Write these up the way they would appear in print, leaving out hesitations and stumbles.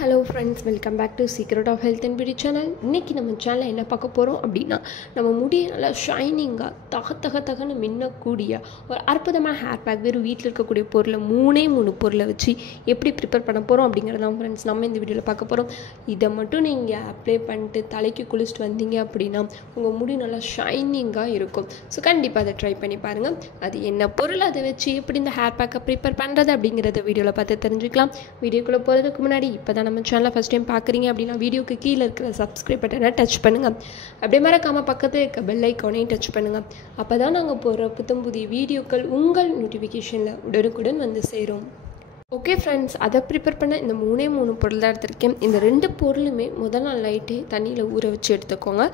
hello friends, welcome back to Secret of Health and Beauty channel. இன்னைக்கு நம்ம சேனல்ல என்ன பார்க்க போறோம் அப்படினா நம்ம முடியை நல்லா ஷைனிங்கா தகன்னு மின்னக்கூடிய ஒரு அற்புதமான ஹேர் பேக் வெறும் வீட்ல இருக்கக்கூடிய பொருளை மூணு பொருளை வச்சு எப்படி ப்ரிப்பேர் பண்ண போறோம் அப்படிங்கறத தான் फ्रेंड्स நம்ம இந்த வீடியோல பார்க்க போறோம். இத மட்டும் நீங்க அப்ளை பண்ணிட்டு தலைக்கு குளிச்சிட்டு வந்தீங்க அப்படினா உங்க முடி நல்லா ஷைனிங்கா இருக்கும். சோ கண்டிப்பா அதை ட்ரை பண்ணி பாருங்க. அது என்ன பொருள் அதை வச்சு எப்படி இந்த ஹேர் பேக்கை ப்ரிப்பேர் பண்றது அப்படிங்கறத வீடியோல பார்த்து தெரிஞ்சுக்கலாம். வீடியோக்குள்ள போறதுக்கு முன்னாடி இப்போதான் நம்ம சேனலை ஃபஸ்ட் டைம் பார்க்குறீங்க அப்படின்னா வீடியோக்கு கீழே இருக்கிற சப்ஸ்கிரைப் பட்டனை டச் பண்ணுங்கள். அப்படியே மறக்காமல் பக்கத்தில் இருக்க பெல் ஐக்கானையும் டச் பண்ணுங்கள். அப்போ தான் நாங்கள் போடுற புதிய வீடியோக்கள் உங்கள் நோட்டிஃபிகேஷனில் உடனுக்குடன் வந்து சேரும். ஓகே ஃப்ரெண்ட்ஸ், அதை ப்ரிப்பேர் பண்ண இந்த மூணு பொருள் தான் எடுத்திருக்கேன். இந்த 2 பொருளுமே முதல் நாள் நைட்டே தண்ணியில் ஊற வச்சு எடுத்துக்கோங்க.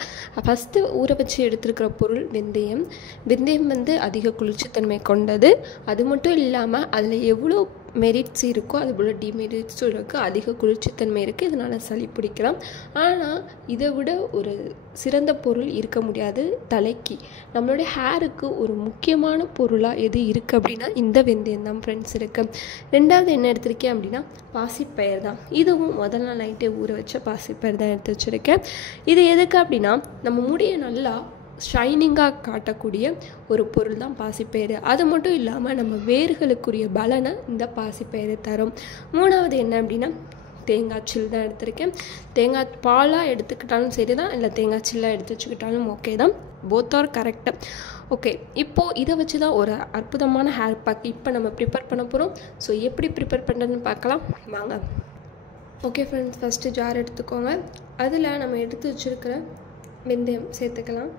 ஃபஸ்ட்டு ஊற வச்சு எடுத்துருக்கிற பொருள் வெந்தயம். வெந்தயம் வந்து அதிக குளிர்ச்சித்தன்மை கொண்டது. அது மட்டும் இல்லாமல் அதில் எவ்வளோ மெரிட்ஸ் இருக்கோ அதுபோல் டிமெரிட்ஸும் இருக்குது. அதிக குளிர்ச்சித்தன்மை இருக்குது, இதனால் சளி பிடிக்கலாம். ஆனால் இதை விட ஒரு சிறந்த பொருள் இருக்க முடியாது. தலைக்கு நம்மளுடைய ஹேருக்கு ஒரு முக்கியமான பொருளாக எது இருக்குது அப்படின்னா இந்த வெந்தயம் தான் ஃப்ரெண்ட்ஸ் இருக்குது. ரெண்டாவது என்ன எடுத்திருக்கேன் அப்படின்னா பாசிப்பயிர் தான். இதுவும் முதல் நாள் நைட்டே ஊற வச்ச பாசிப்பயிர் தான் எடுத்து வச்சுருக்கேன். இது எதுக்கு அப்படின்னா நம்ம முடியை நல்லா ஷைனிங்காக காட்டக்கூடிய ஒரு பொருள் தான் பாசிப்பயிறு. அது மட்டும் இல்லாமல் நம்ம வேர்களுக்குரிய பலனை இந்த பாசிப்பயிறு தரும். மூணாவது என்ன அப்படின்னா தேங்காய் சில் தான் எடுத்திருக்கேன். தேங்காய் பாலாக எடுத்துக்கிட்டாலும் சரி தான், இல்லை தேங்காய் சில்லாக எடுத்து வச்சுக்கிட்டாலும் ஓகே தான். Both are correct. ஓகே, இப்போது இதை வச்சு தான் ஒரு அற்புதமான ஹேர் பேக் இப்போ நம்ம ப்ரிப்பேர் பண்ண போகிறோம். ஸோ எப்படி ப்ரிப்பேர் பண்ணுறதுன்னு பார்க்கலாம் வாங்க. ஓகே ஃப்ரெண்ட்ஸ், ஃபஸ்ட்டு ஜார் எடுத்துக்கோங்க. அதில் நம்ம எடுத்து வச்சுருக்கிற வெந்தயம் சேர்த்துக்கலாம்.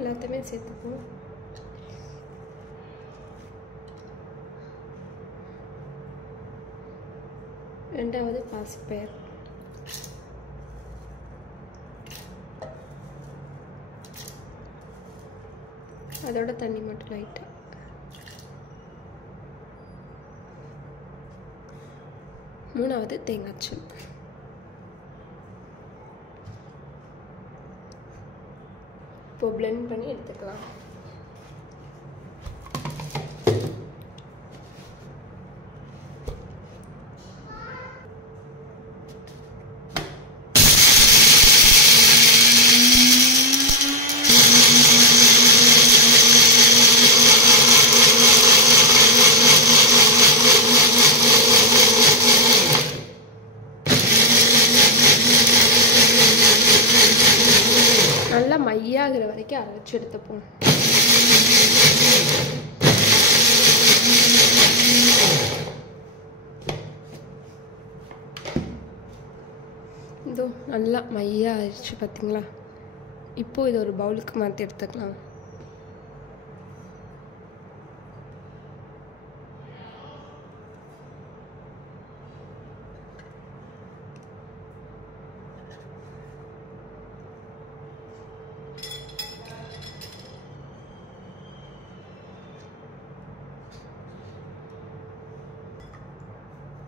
எல்லாத்தையுமே சேர்த்துக்கணும். ரெண்டாவது பாசிப்பயிர். அதோட தண்ணி மட்டும் லைட்டாக. மூணாவது தேங்காய் சில். இப்போ பிளெண்ட் பண்ணி எடுத்துக்கலாம். நல்லா மையாகிற வரைக்கும் அரைச்சி எடுத்துப்போம். இதோ நல்லா மையா ஆயிடுச்சு பார்த்தீங்களா. இப்போது இது ஒரு பவுலுக்கு மாற்றி எடுத்துக்கலாம்.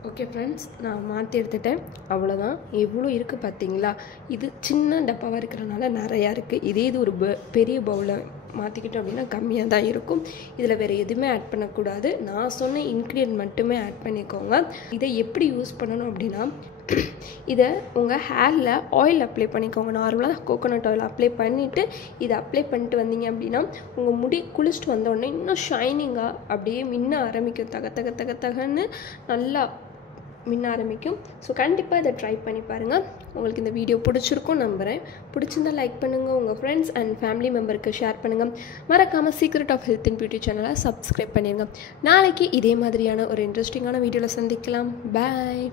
ஓகே ஃப்ரெண்ட்ஸ், நான் மாற்றி எடுத்துட்டேன். அவ்வளோதான். எவ்வளோ இருக்குது பார்த்தீங்களா. இது சின்ன டப்பாவாக இருக்கிறனால நிறையா இருக்குது. இதே இது ஒரு பெரிய பவுலில் மாற்றிக்கிட்டோம் அப்படின்னா கம்மியாக தான் இருக்கும். இதில் வேறு எதுவுமே ஆட் பண்ணக்கூடாது. நான் சொன்ன இன்க்ரீடியன்ட் மட்டுமே ஆட் பண்ணிக்கோங்க. இதை எப்படி யூஸ் பண்ணணும் அப்படின்னா இதை உங்கள் ஹேரில் ஆயில் அப்ளை பண்ணிக்கோங்க. நார்மலாக கோகோனட் ஆயில் அப்ளை பண்ணிவிட்டு இதை அப்ளை பண்ணிட்டு வந்தீங்க அப்படின்னா உங்கள் முடி குளிச்சுட்டு வந்தோடனே இன்னும் ஷைனிங்காக அப்படியே மின்ன ஆரம்பிக்கும். தகன்னு நல்லா மின்ன ஆரம்பிக்கும். ஸோ கண்டிப்பாக இதை ட்ரை பண்ணி பாருங்கள். உங்களுக்கு இந்த வீடியோ பிடிச்சிருக்கும் நம்புகிறேன். பிடிச்சிருந்தால் லைக் பண்ணுங்கள், உங்கள் ஃப்ரெண்ட்ஸ் அண்ட் ஃபேமிலி மெம்பருக்கு ஷேர் பண்ணுங்கள். மறக்காமல் secret of health and beauty சேனலை சப்ஸ்கிரைப் பண்ணிடுங்க. நாளைக்கு இதே மாதிரியான ஒரு இன்ட்ரெஸ்டிங்கான வீடியோவில் சந்திக்கலாம். பாய்.